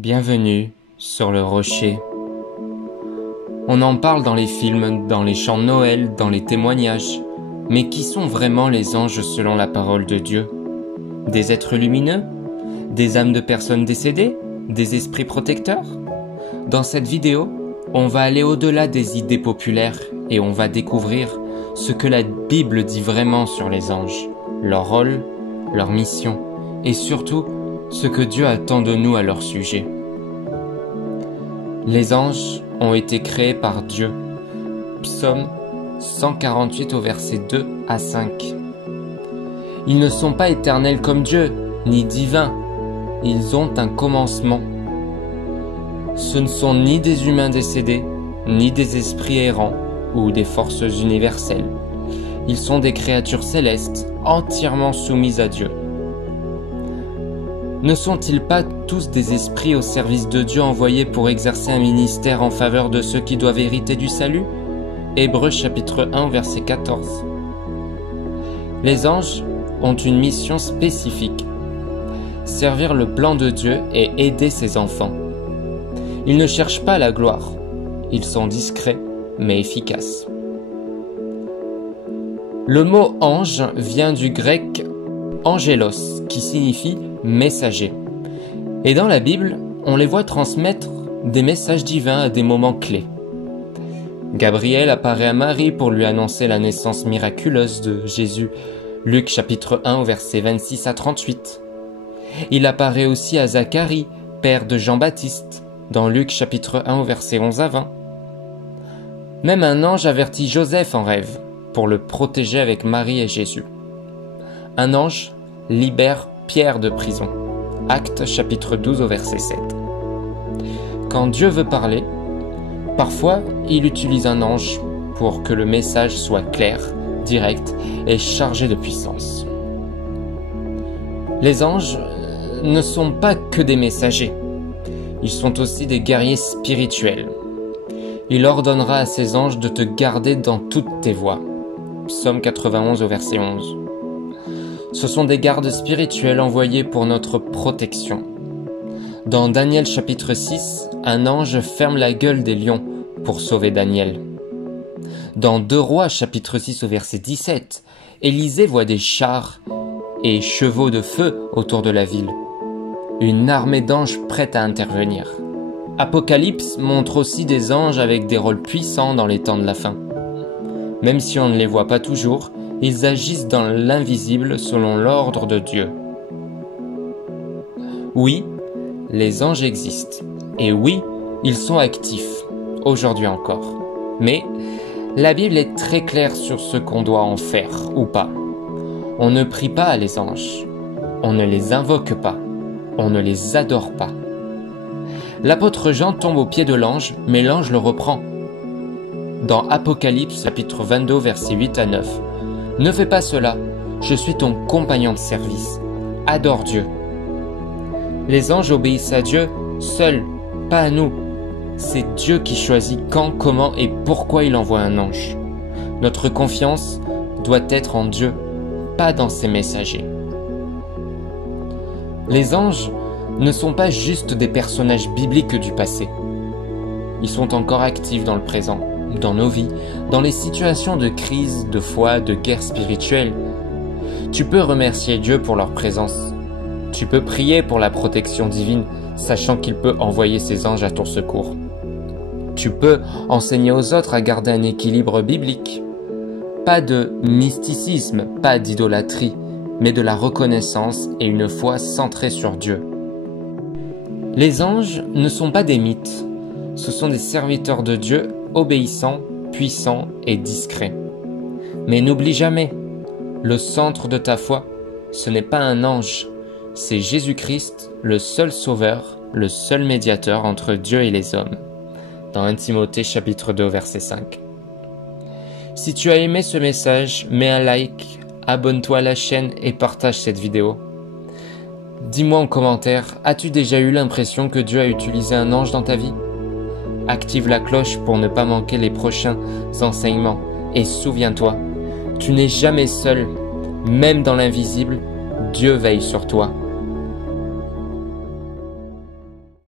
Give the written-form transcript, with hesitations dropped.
Bienvenue sur le rocher. On en parle dans les films, dans les chants de Noël, dans les témoignages. Mais qui sont vraiment les anges selon la parole de Dieu? Des êtres lumineux? Des âmes de personnes décédées? Des esprits protecteurs? Dans cette vidéo, on va aller au-delà des idées populaires et on va découvrir ce que la Bible dit vraiment sur les anges, leur rôle, leur mission et surtout ce que Dieu attend de nous à leur sujet. Les anges ont été créés par Dieu. Psaume 148 au verset 2 à 5. Ils ne sont pas éternels comme Dieu, ni divins. Ils ont un commencement. Ce ne sont ni des humains décédés, ni des esprits errants ou des forces universelles. Ils sont des créatures célestes, entièrement soumises à Dieu. Ne sont-ils pas tous des esprits au service de Dieu envoyés pour exercer un ministère en faveur de ceux qui doivent hériter du salut? Hébreux chapitre 1 verset 14. Les anges ont une mission spécifique: servir le plan de Dieu et aider ses enfants. Ils ne cherchent pas la gloire, ils sont discrets mais efficaces. Le mot ange vient du grec angelos, qui signifie messager. Et dans la Bible, on les voit transmettre des messages divins à des moments clés. Gabriel apparaît à Marie pour lui annoncer la naissance miraculeuse de Jésus, Luc chapitre 1 au verset 26 à 38. Il apparaît aussi à Zacharie, père de Jean-Baptiste, dans Luc chapitre 1 au verset 11 à 20. Même un ange avertit Joseph en rêve pour le protéger avec Marie et Jésus. Un ange libère Pierre de prison. Actes chapitre 12 au verset 7. Quand Dieu veut parler, parfois il utilise un ange pour que le message soit clair, direct et chargé de puissance. Les anges ne sont pas que des messagers, ils sont aussi des guerriers spirituels. Il ordonnera à ses anges de te garder dans toutes tes voies. Psaume 91 au verset 11. Ce sont des gardes spirituels envoyés pour notre protection. Dans Daniel chapitre 6, un ange ferme la gueule des lions pour sauver Daniel. Dans 2 Rois chapitre 6 au verset 17, Élisée voit des chars et chevaux de feu autour de la ville. Une armée d'anges prête à intervenir. Apocalypse montre aussi des anges avec des rôles puissants dans les temps de la fin. Même si on ne les voit pas toujours, ils agissent dans l'invisible selon l'ordre de Dieu. Oui, les anges existent. Et oui, ils sont actifs, aujourd'hui encore. Mais la Bible est très claire sur ce qu'on doit en faire ou pas. On ne prie pas les anges. On ne les invoque pas. On ne les adore pas. L'apôtre Jean tombe aux pieds de l'ange, mais l'ange le reprend. Dans Apocalypse chapitre 22 versets 8 à 9, « Ne fais pas cela, je suis ton compagnon de service. Adore Dieu. » Les anges obéissent à Dieu seuls, pas à nous. C'est Dieu qui choisit quand, comment et pourquoi il envoie un ange. Notre confiance doit être en Dieu, pas dans ses messagers. Les anges ne sont pas juste des personnages bibliques du passé. Ils sont encore actifs dans le présent, dans nos vies, dans les situations de crise, de foi, de guerre spirituelle. Tu peux remercier Dieu pour leur présence. Tu peux prier pour la protection divine, sachant qu'il peut envoyer ses anges à ton secours. Tu peux enseigner aux autres à garder un équilibre biblique. Pas de mysticisme, pas d'idolâtrie, mais de la reconnaissance et une foi centrée sur Dieu. Les anges ne sont pas des mythes, ce sont des serviteurs de Dieu obéissants, puissants et discrets. Mais n'oublie jamais, le centre de ta foi, ce n'est pas un ange, c'est Jésus-Christ, le seul sauveur, le seul médiateur entre Dieu et les hommes. Dans 1 Timothée chapitre 2 verset 5. Si tu as aimé ce message, mets un like, abonne-toi à la chaîne et partage cette vidéo. Dis-moi en commentaire, as-tu déjà eu l'impression que Dieu a utilisé un ange dans ta vie? Active la cloche pour ne pas manquer les prochains enseignements. Et souviens-toi, tu n'es jamais seul. Même dans l'invisible, Dieu veille sur toi.